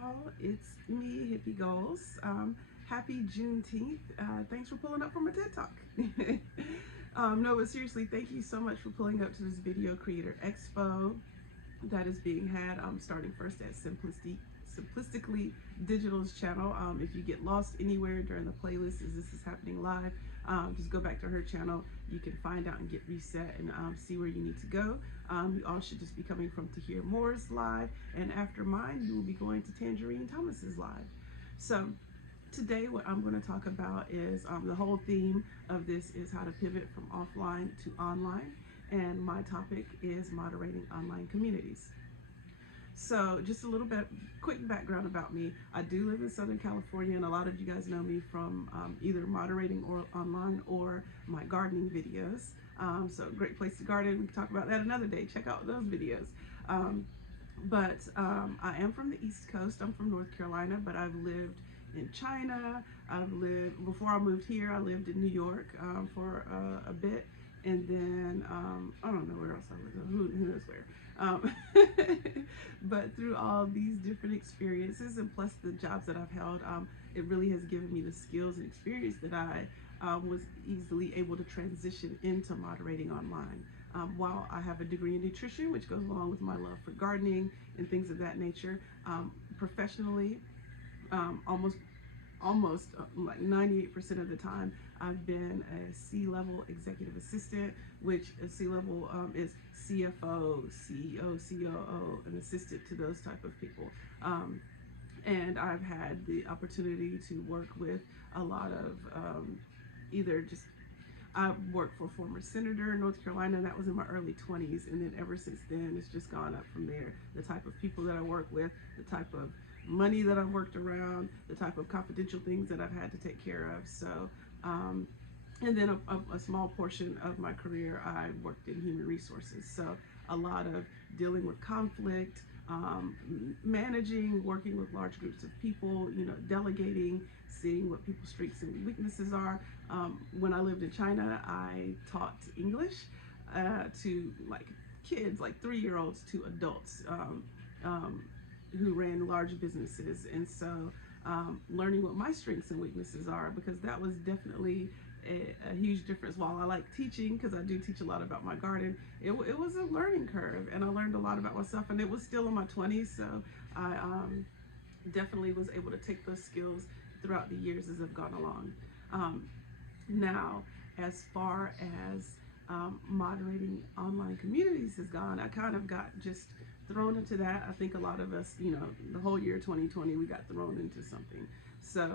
y'all. It's me, Hippie Goals. Happy Juneteenth. Thanks for pulling up for my TED Talk. No, but seriously, thank you so much for pulling up to this Video Creator Expo that is being had. I'm starting first at Simplistically Digital's channel. If you get lost anywhere during the playlist as this is happening live, just go back to her channel. You can find out and get reset and see where you need to go. You all should just be coming from To Hear More's live, and after mine, you will be going to Tangerine Thomas's live. So today what I'm going to talk about is the whole theme of this is how to pivot from offline to online, and my topic is moderating online communities. So just a little bit quick background about me. I do live in Southern California, and a lot of you guys know me from either moderating or online or my gardening videos. So great place to garden. We can talk about that another day. Check out those videos. I am from the East Coast. I'm from North Carolina, but I've lived in China. Before I moved here, I lived in New York for a bit. And then, I don't know where else I was, who knows where. But through all these different experiences and plus the jobs that I've held, it really has given me the skills and experience that I was easily able to transition into moderating online. While I have a degree in nutrition, which goes along with my love for gardening and things of that nature, professionally, almost like 98% of the time, I've been a C-level executive assistant, which a C-level is CFO, CEO, COO, an assistant to those type of people. And I've had the opportunity to work with a lot of either just I worked for a former senator in North Carolina, and that was in my early 20s. And then ever since then, it's just gone up from there. The type of people that I work with, the type of money that I've worked around, the type of confidential things that I've had to take care of. So, and then a small portion of my career, I worked in human resources. So a lot of dealing with conflict, managing, working with large groups of people, delegating, seeing what people's strengths and weaknesses are. When I lived in China, I taught English to like kids, like 3-year-olds to adults who ran large businesses. And so learning what my strengths and weaknesses are, because that was definitely a huge difference. While I like teaching, because I do teach a lot about my garden, it was a learning curve, and I learned a lot about myself, and it was still in my 20s. So I definitely was able to take those skills throughout the years as I've gone along. Now, as far as moderating online communities has gone, I kind of got just thrown into that. I think a lot of us, the whole year 2020, we got thrown into something. So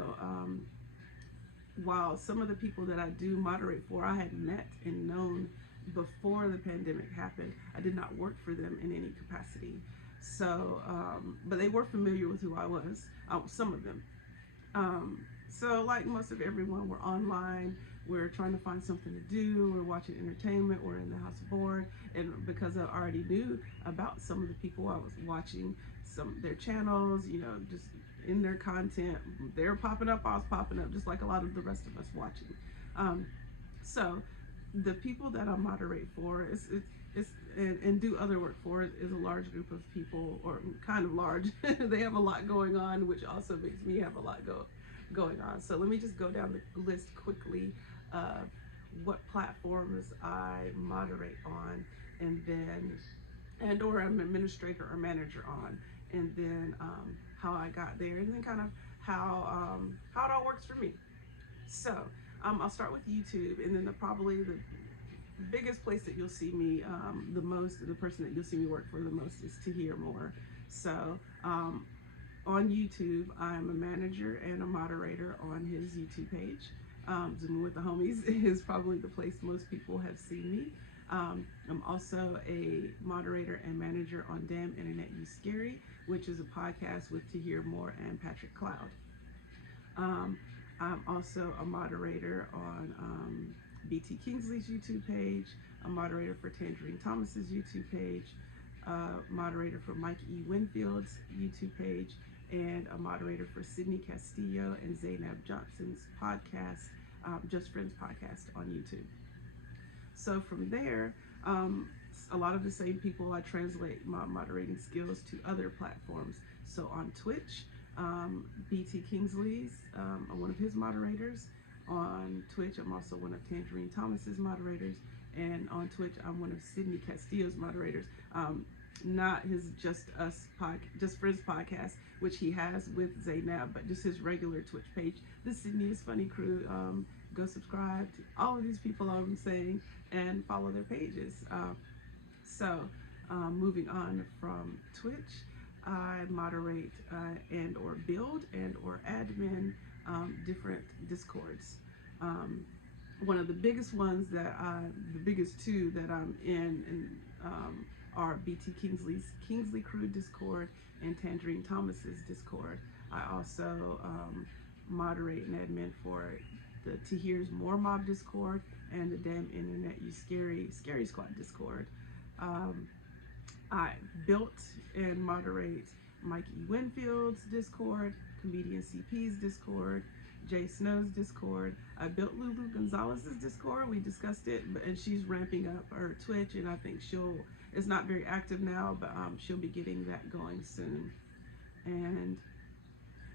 while some of the people that I do moderate for, I had met and known before the pandemic happened, I did not work for them in any capacity. So, but they were familiar with who I was, some of them. So like most of everyone, we're online, we're trying to find something to do, we're watching entertainment, we're in the house bored, and because I already knew about some of the people, I was watching their channels, just in their content, they're popping up, I was popping up, just like a lot of the rest of us watching. So the people that I moderate for and do other work for is a large group of people, or kind of large. They have a lot going on, which also makes me have a lot going on. So let me just go down the list quickly of what platforms I moderate on, and or I'm administrator or manager on, and then how I got there, and then kind of how it all works for me. So I'll start with YouTube, and then probably the biggest place that you'll see me the most, the person that you'll see me work for the most, is To Hear More. So on YouTube, I'm a manager and a moderator on his YouTube page. Zooming with the Homies is probably the place most people have seen me. I'm also a moderator and manager on Damn Internet You Scary, which is a podcast with To Hear More and Patrick Cloud. I'm also a moderator on BT Kingsley's YouTube page, a moderator for Tangerine Thomas's YouTube page, moderator for Mike E. Winfield's YouTube page, and a moderator for Sydney Castillo and Zainab Johnson's podcast, Just Friends podcast on YouTube. So from there, a lot of the same people. I translate my moderating skills to other platforms. So on Twitch, BT Kingsley's, I'm one of his moderators. On Twitch, I'm also one of Tangerine Thomas's moderators. And on Twitch, I'm one of Sydney Castillo's moderators. Not his Just Friends podcast, which he has with Zaynab, but just his regular Twitch page, the Sydney is Funny crew. Go subscribe to all of these people I'm saying and follow their pages. Moving on from Twitch, I moderate and or build and or admin different Discords. One of the biggest ones the biggest two that I'm in are BT Kingsley Crew Discord and Tangerine Thomas's Discord. I also moderate and admin for the Tahir's More Mob Discord and the Damn Internet You Scary Squad Discord. I built and moderate Mikey Winfield's Discord, Comedian CP's Discord, Jay Snow's Discord. I built Lulu Gonzalez's Discord. We discussed it, and she's ramping up her Twitch, and I think it's not very active now, but she'll be getting that going soon. And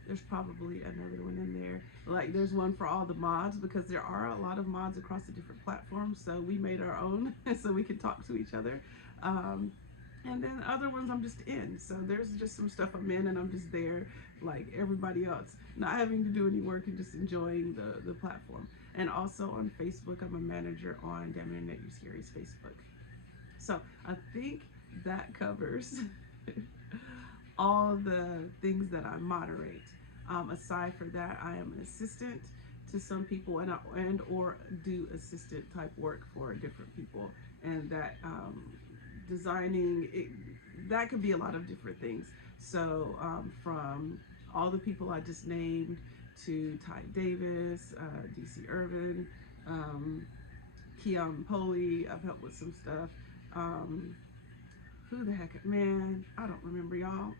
there's probably another one in there. Like there's one for all the mods, because there are a lot of mods across the different platforms. So we made our own so we can talk to each other. And then other ones I'm just in. So there's just some stuff I'm in and I'm just there like everybody else, not having to do any work and just enjoying the platform. And also on Facebook, I'm a manager on Damn Internet You Scary's Facebook. So I think that covers all the things that I moderate. Aside from that, I am an assistant to some people and or do assistant type work for different people. And that designing, that could be a lot of different things. So from all the people I just named to Ty Davis, DC Irvin, Keon Poley, I've helped with some stuff. Who the heck, man, I don't remember, y'all.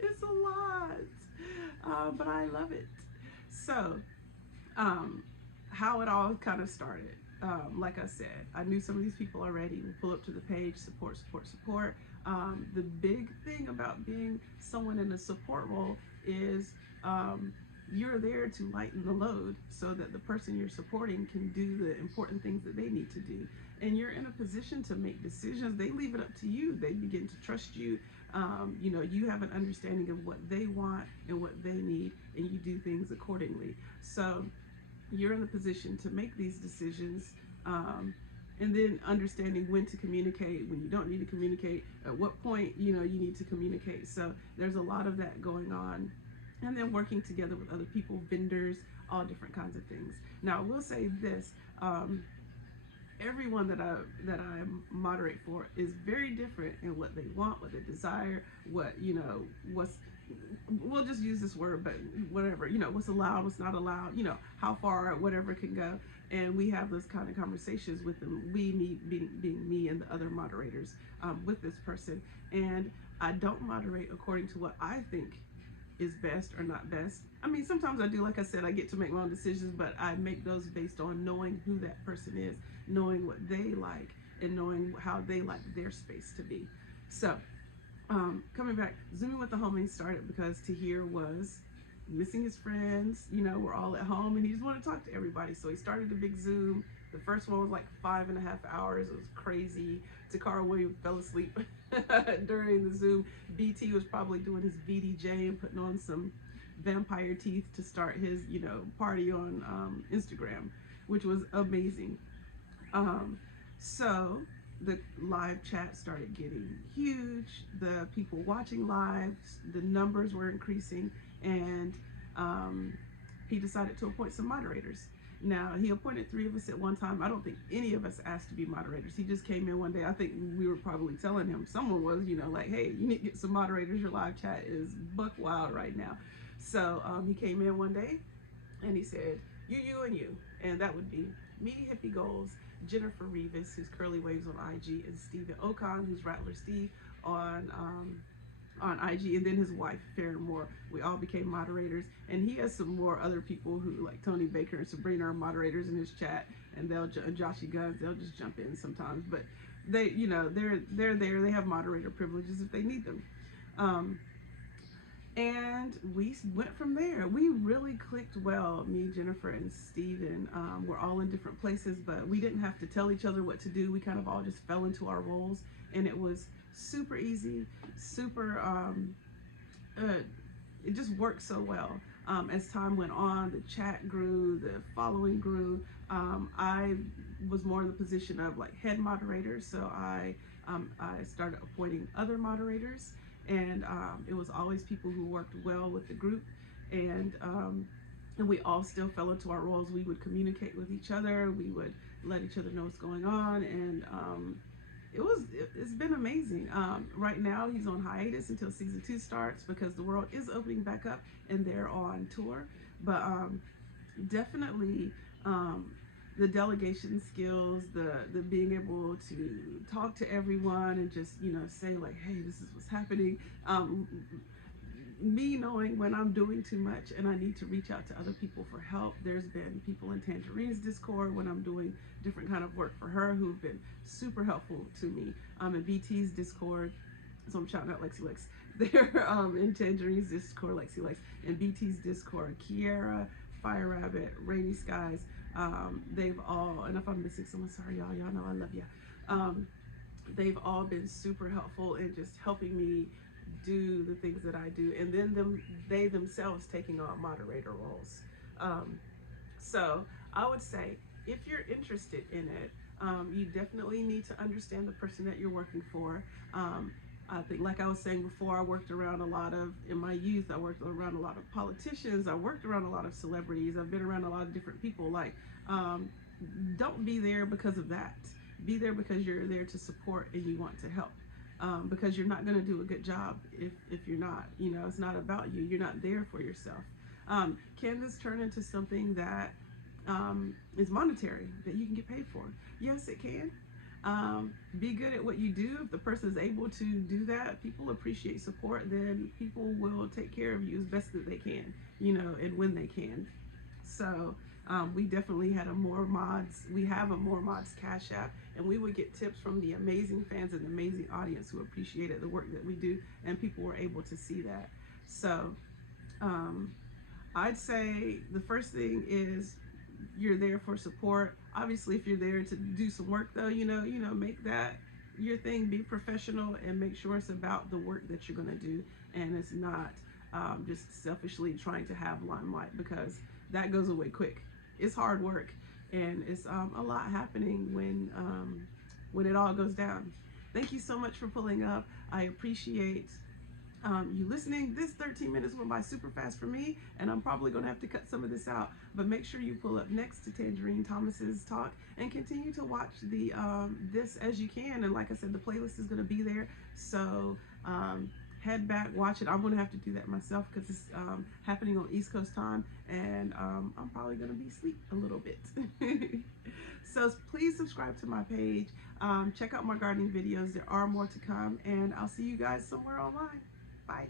It's a lot, but I love it. So how it all kind of started. Like I said, I knew some of these people already. We pull up to the page, support. The big thing about being someone in a support role is you're there to lighten the load so that the person you're supporting can do the important things that they need to do. And you're in a position to make decisions. They leave it up to you. They begin to trust you. You have an understanding of what they want and what they need, and you do things accordingly. So you're in a position to make these decisions, and then understanding when to communicate, when you don't need to communicate, at what point you need to communicate. So there's a lot of that going on, and then working together with other people, vendors, all different kinds of things. Now I will say this, everyone that I moderate for is very different in what they want, what they desire, we'll just use this word, but whatever, what's allowed, what's not allowed, how far, whatever can go. And we have those kind of conversations with them, me being me and the other moderators with this person. And I don't moderate according to what I think is best or not best. I mean, sometimes I do, like I said, I get to make my own decisions, but I make those based on knowing who that person is, knowing what they like, and knowing how they like their space to be. So coming back, Zooming with the Homies started because Tahir was missing his friends. We're all at home and he just wanted to talk to everybody. So he started a big Zoom. The first one was like 5.5 hours. It was crazy. Takara Williams fell asleep during the Zoom. BT was probably doing his VDJ and putting on some vampire teeth to start his, party on Instagram, which was amazing. So the live chat started getting huge. The people watching live, the numbers were increasing, and he decided to appoint some moderators. Now, he appointed 3 of us at one time. I don't think any of us asked to be moderators. He just came in one day. I think we were probably telling him, someone was, like, hey, you need to get some moderators. Your live chat is buck wild right now. So he came in one day and he said, you, and you. And that would be Meaty Hippie Goals, Jennifer Rivas, who's Curly Waves on IG, and Steven Ocon, who's Rattler Steve on on IG, and then his wife Farron Moore. We all became moderators, and he has some more other people who, like Tony Baker and Sabrina, are moderators in his chat, and Joshy Guns, they'll just jump in sometimes, but they, they're there. They have moderator privileges if they need them. Um, and we went from there. We really clicked well. Me, Jennifer, and Steven were all in different places, but we didn't have to tell each other what to do. We kind of all just fell into our roles, and it was super easy, super it just worked so well. As time went on, the chat grew, the following grew. I was more in the position of like head moderator, so I started appointing other moderators, and it was always people who worked well with the group, and we all still fell into our roles. We would communicate with each other. We would let each other know what's going on, and it's been amazing. Right now he's on hiatus until season 2 starts because the world is opening back up and they're on tour. But definitely the delegation skills, the being able to talk to everyone and just say like, hey, this is what's happening. Me knowing when I'm doing too much and I need to reach out to other people for help. There's been people in Tangerine's Discord when I'm doing different kind of work for her who've been super helpful to me. In BT's Discord, so I'm shouting out Lexi Lex. They're in Tangerine's Discord, Lexi Lex, in BT's Discord, Kiera, Fire Rabbit, Rainy Skies. They've all, and if I'm missing someone, sorry y'all know I love you. They've all been super helpful in just helping me do the things that I do, and then they themselves taking on moderator roles. So I would say if you're interested in it, you definitely need to understand the person that you're working for. I think, like I was saying before, I worked around a lot of, in my youth, I worked around a lot of politicians, I worked around a lot of celebrities, I've been around a lot of different people. Like, don't be there because of that. Be there because you're there to support and you want to help. Because you're not going to do a good job if you're not. It's not about you. You're not there for yourself. Can this turn into something that is monetary, that you can get paid for? Yes, it can. Be good at what you do. If the person is able to do that, people appreciate support, then people will take care of you as best that they can, and when they can. So we definitely had we have a More Mods Cash App, and we would get tips from the amazing fans and the amazing audience who appreciated the work that we do, and people were able to see that. So I'd say the first thing is you're there for support. Obviously, if you're there to do some work though, make that your thing. Be professional and make sure it's about the work that you're going to do, and it's not just selfishly trying to have limelight, because that goes away quick. It's hard work, and it's a lot happening when it all goes down. Thank you so much for pulling up. I appreciate you listening. This 13 minutes went by super fast for me, and I'm probably going to have to cut some of this out, but make sure you pull up next to Tangerine Thomas's talk and continue to watch the this as you can. And like I said, the playlist is going to be there, so head back, watch it. I'm going to have to do that myself because it's happening on East Coast time, and I'm probably going to be asleep a little bit. So please subscribe to my page. Check out my gardening videos. There are more to come, and I'll see you guys somewhere online. Bye.